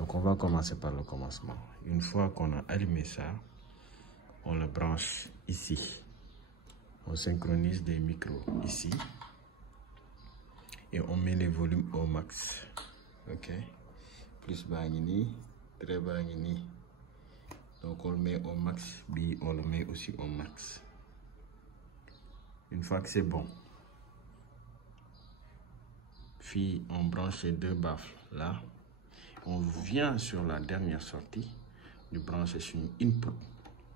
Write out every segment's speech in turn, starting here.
Donc on va commencer par le commencement. Une fois qu'on a allumé ça, on le branche ici. On synchronise des micros ici. Et on met les volumes au max. Ok. Plus bas ni, très bas ni. Donc on le met au max, puis on le met aussi au max. Une fois que c'est bon, puis on branche les deux baffles là. On vient sur la dernière sortie, nous brancher sur une input,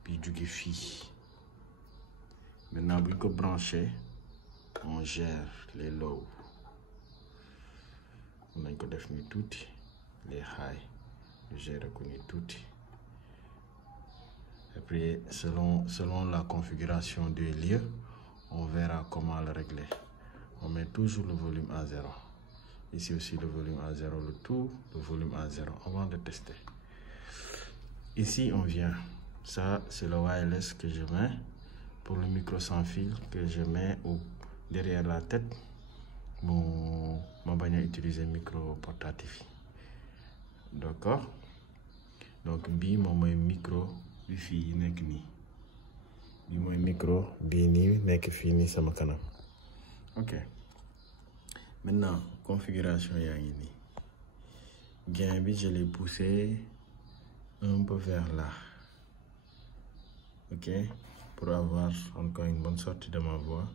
puis du fi. Maintenant, vu que branché, on gère les low. On a défini tout, les high, on gère tout. Et puis, selon la configuration du lieu, on verra comment le régler. On met toujours le volume à 0. Ici aussi le volume à 0, le tout, le volume à 0, avant de tester. Ici on vient, ça c'est le wireless que je mets pour le micro sans fil que je mets derrière la tête. Bon, je vais utiliser le micro portatif. D'accord? Donc, bi mon micro, bi nek ni. Bi mon micro, bi ni nek fini sama kanam. Ok. Maintenant, configuration yangini. Gain je l'ai poussé un peu vers là. Ok, pour avoir encore une bonne sortie de ma voix.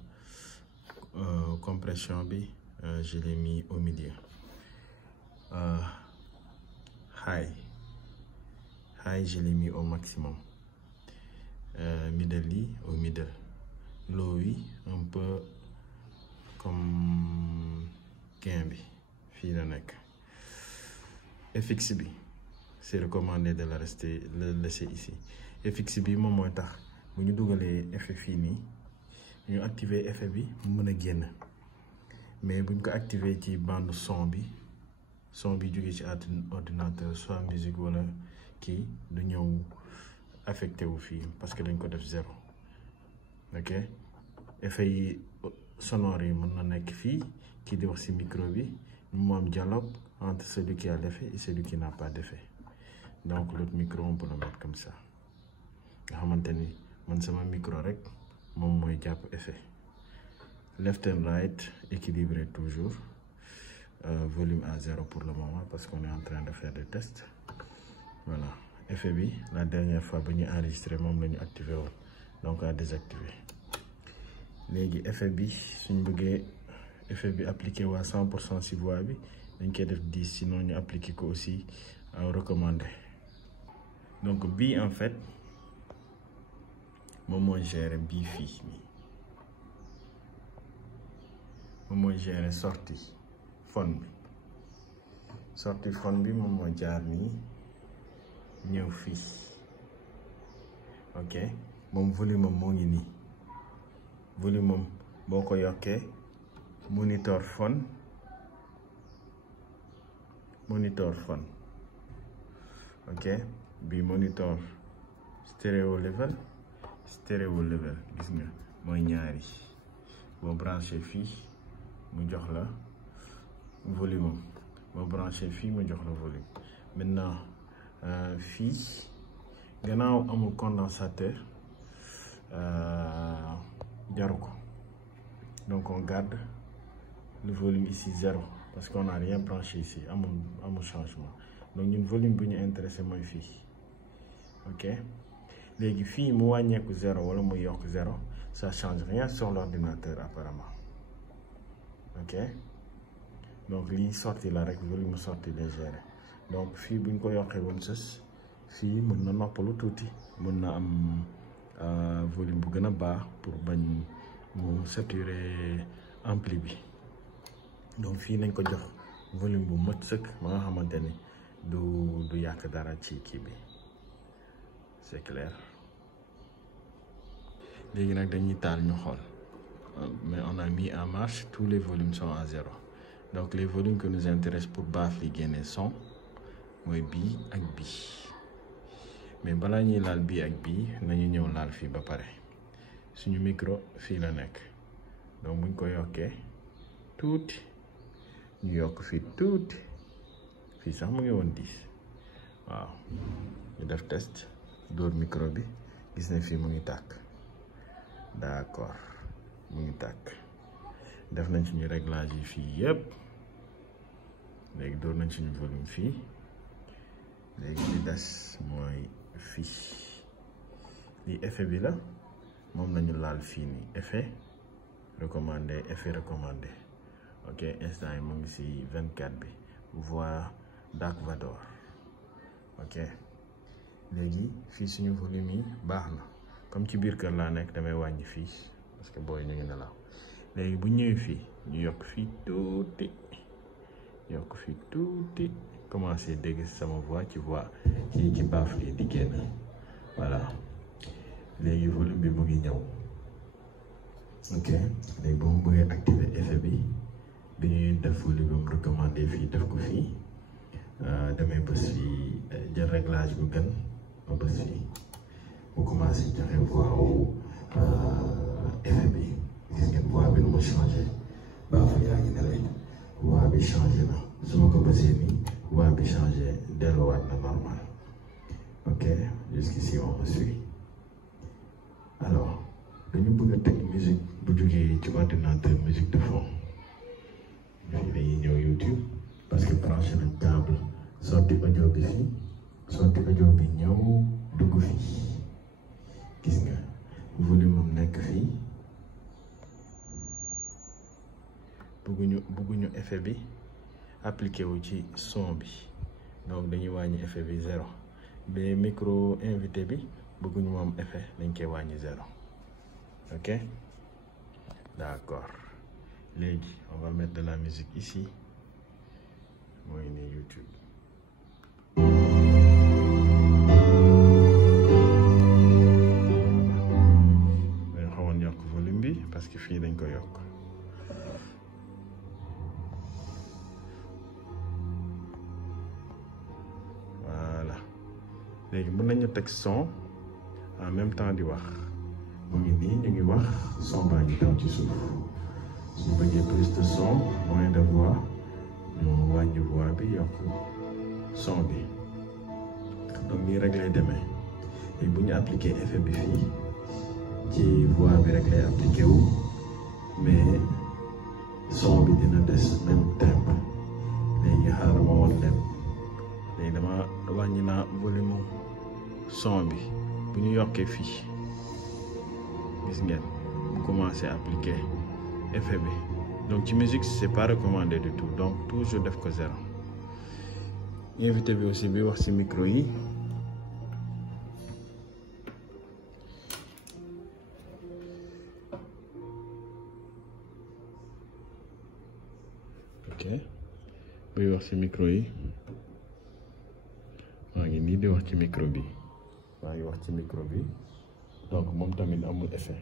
Compression bi, je l'ai mis au milieu. High, je l'ai mis au maximum. Middle au middle. Low un peu comme gain bi fi la nek. FX bi c'est recommandé de le laisser ici. FX bi mom moy tax bu ñu dugalee effet fii nii ñu activer effet bi mu mën a génn mais buñ ko activer ci bande son bi jóge ci ordinateur soit musique wala kii du ñëw affecté wu fii parce que dañ ko def 0. ok effet yi sonore yi mën na nekk fii kii di wax ci micro bi mu am dialogue entre celui qui a l'effet et celui qui n'a pas d'effet. Donc l'autre micro on peut le mettre comme ça. nga xamante ni man sama micro rek moom mooy jàpp effet. Left and right équilibré toujours. Volume à 0 pour le moment parce qu'on est en train de faire des tests. Voilà, effet bi la dernière fois ba ñu enregistré moom la ñu activé woon donc à désactiver. Léegi effet bi suñ bëggee effet bi appliqué à 100% si voix bi dañ koy def 10, sinon ñu appliquer ko aussi recommandé. Donc bi en fait moom mooy gérer bii fii nii moom mooy gérer sortie fon bi moom mooy jaar nii ñëw fii. ok moom volume am moo ngi nii volume am boo ko yokkee monitor fon ok bi monitor stereo level gis nga mooy ñaari boo branché fii mu jox la volume boo branché fii mu jox la volume. Maintenant fii gannaaw amul condensateur jaru ko donc on garde le volume ici 0 parce qu'on n'a rien branché ici amul changement. Donc ñun volume bu ñu intéressé mooy fii. ok léegi fii mu wàññeeku 0 wala mu yokk 0 ça change rien sur l'ordinateur apparemment. ok donc lii sorti la rek volume sorti légère. Donc fii buñ ko yokkee ba mu sës fii mën na noppalu tuuti mën na am volume bu gën a baax pour bañ mu saturer ampli bi. Donc fii nañ ko jox volume bu mat sëkk ba nga xamante ni du yàq dara ci kii bi. C'est clair. Léegi nag dañuy taal ñu xool mais on a mis en marche, tous les volumes sont à 0. Donc les volumes que nous intéressent pour baaf li génne son mooy bii ak bii mais balaa ñuy laal bii ak bii nañu ñëw laal fii ba pare. Suñu micro fii la nekk donc buñ ko yokkee tuuti ñu yokk fii tuuti fii sax mu ngi woon 10 waaw ñu def test dóor micro bi gis ne fii mu ngi tàkk d'accord mu ngi tàkk def nañ suñu réglage yi fii yëpp léegi dóor nañ suñu volume fii léegi li des mooy fii lii effet bi la moom lañu laal fii nii effet recommandé ok instant yi mu ngi ci 24 bi voix Dark Vador ok léegi fii suñu volume yi baax na comme ci biir kër laa nekk damay wàññi fii parce que booy ñu ngi nelaw léegi bu ñëwee fii ñu yokk fii tuuti commencé dégg sama voix ci ci baaf yi di génn voilà léegi volume bi mu ngi ñëw ok léegi ba mu bëggee activer effet bi ñuy def volume recommandé fii def ko fii damay bës fii jël réglage bu gën ma bës fii mu commencé joxe voix wu effet bi gis ngeen voix bi nu mu changé baafu yaa ngi ne lay voix bi changé na su ma ko bësee nii voix bi changé delluwaat na normal ok jusqu'ici on me suit alors dañu bëgg a teg musique bu jógee ci ordinateur musique de fond fii dañuy ñëw YouTube parce que branché nañ câble sorti audio bi fii sorti audio bi ñëw dugg fii gis nga volume am nekk fii bëgguñu effet bi appliqué wu ci son bi donc dañuy wàññi effet bi 0 mais micro invité bi bëgguñu moom effet dañ koy wàññi 0 ok d'accord léegi on va mettre de la musique ici mooy ni YouTube dañ xawoon yokk volume bi parce que fii dañ ko yokk voilà léegi mën nañu teg son en même temps di wax mu ngi nii ñu ngi wax son baa ngi daw ci suuf su bëggee plus de son moins de voix ñu wàññi voix bi yokk son bi donc nii rek lay demee léegi bu ñu appliqué effet bi fii ci voix bi rek lay appliqué wu mais son bi dina des même timbre léegi xaaral ma woon leen léegi dama wàññi naa volume son bi bu ñu yokkee fii gis ngeen bu commencé appliquer effet bi donc ci musique c'est pas recommandé du tout donc toujours def ko 0 invité bi aussi bi wax ci micro yi ok buy wax ci micro yi maa ngi nii di wax ci micro bi donc moom tamit amul effet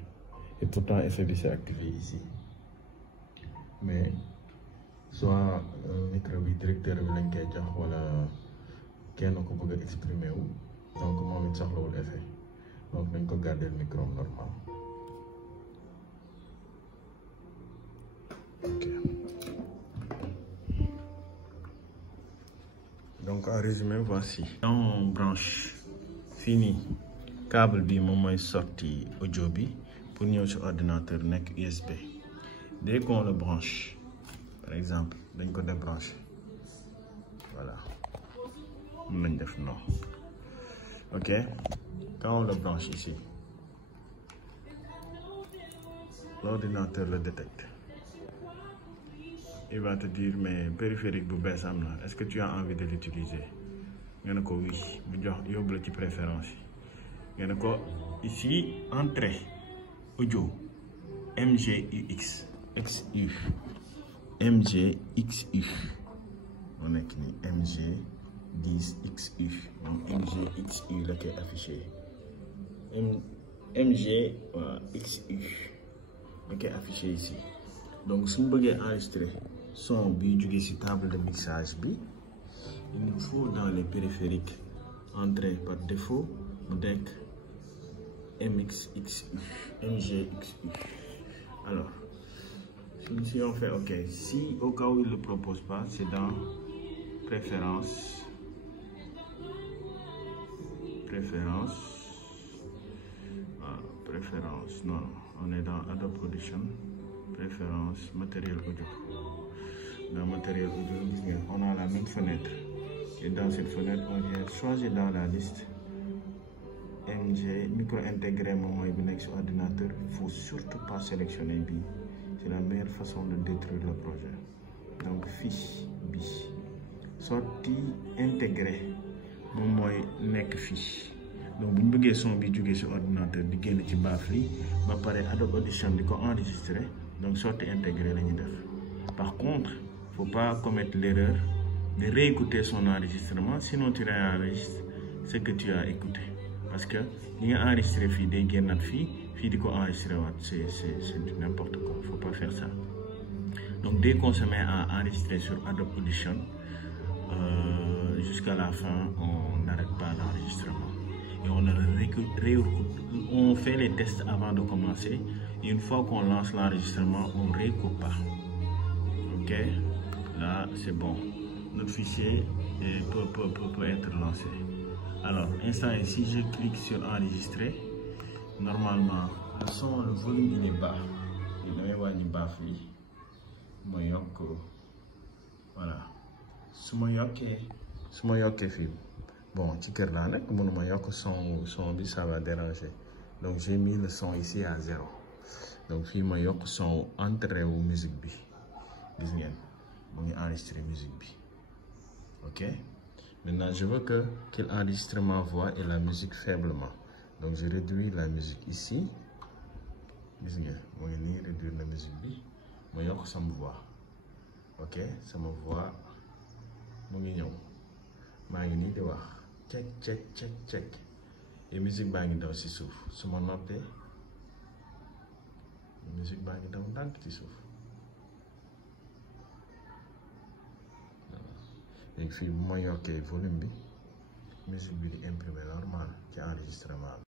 et pourtant effet bi c'est activé ici mais soit micro bi directeur bi lañ koy jox wala kenn ko bëgg a exprimer wu donc moom it soxlawul effet donc dañ ko garder micro normal ok donc en résumé voici on branche fini câble bi moom mooy sorti audio bi pour ñëw ci ordinateur nekk USB dès qu'on le branche par exemple dañ ko débrancher voilà mën nañ def non ok quand on le branche ici l'ordinateur le détecte il va te dire mais périphérique bu bees am na est-ce que tu as envie de l'utiliser nga ne ko oui bu jox yóbbu la ci préférence yi nga ne ko ici entrée audio MGUX XU MGXU moo nekk nii MG10XU donc MGXU la koy affiché MGXU la koy affiché ici donc suñu bëggee enregistrer son bi jógee ci table de mixage bi il nous faut dans les périphériques entrer par défaut mu nekk MXXU MGXU. Alors si on fait OK, si au cas où il ne le propose pas, c'est dans préférences préférence. Préférence, non, on est dans Adobe Audition, préférence, matériel audio. Dans matériel audio, on a la même fenêtre. Et dans cette fenêtre, on vient choisir dans la liste MG, micro intégré, moment sur ordinateur. Il ne faut surtout pas sélectionner B. C'est la meilleure façon de détruire le projet. Donc, fiche B. Sortie intégrée, moment fiche. Donc, si vous voulez son bi sur ordinateur, di génn ci Bafli, ba paré Adobe Audition di ko enregistrer, donc sortie intégrée la ñuy def. Par contre, faut pas commettre l'erreur de réécouter son enregistrement, sinon tu réenregistres ce que tu as écouté. Parce que li nga enregistré fii day génnaat fii di ko enregistré waat, c'est n'importe quoi, faut pas faire ça. Donc dès qu'on se met à enregistrer sur Adobe Audition, jusqu'à la fin, on n'arrête pas l'enregistrement. Et on fait les tests avant de commencer. Et une fois qu'on lance l'enregistrement, on ne réécoute pas. Ok, là c'est bon. Notre fichier peut être lancé. Alors, instant ici, je clique sur enregistrer. Normalement, le son, le volume il est bas. Il est bas. Voilà. Bon, son bi ça va déranger. Donc j'ai mis le son ici à 0. Donc fi ma yok son entrée ou musique bi. Gis ngeen mo ngi enregistrer musique bi. OK? Maintenant, je veux qu'il enregistre ma voix et la musique faiblement. Donc je réduis la musique ici. Gis ngeen mo ngi ni réduire la musique bi. Ma yok sama voix. OK? Sama voix mo ngi ñew. Ma ngi ni di wax. Check. Et musique baa ngi daw ci suuf su ma noppee musique baa ngi daw ndànk ci suuf léegi fii bu ma yokkee volume bi musique bi di imprimer normal ci enregistrement bi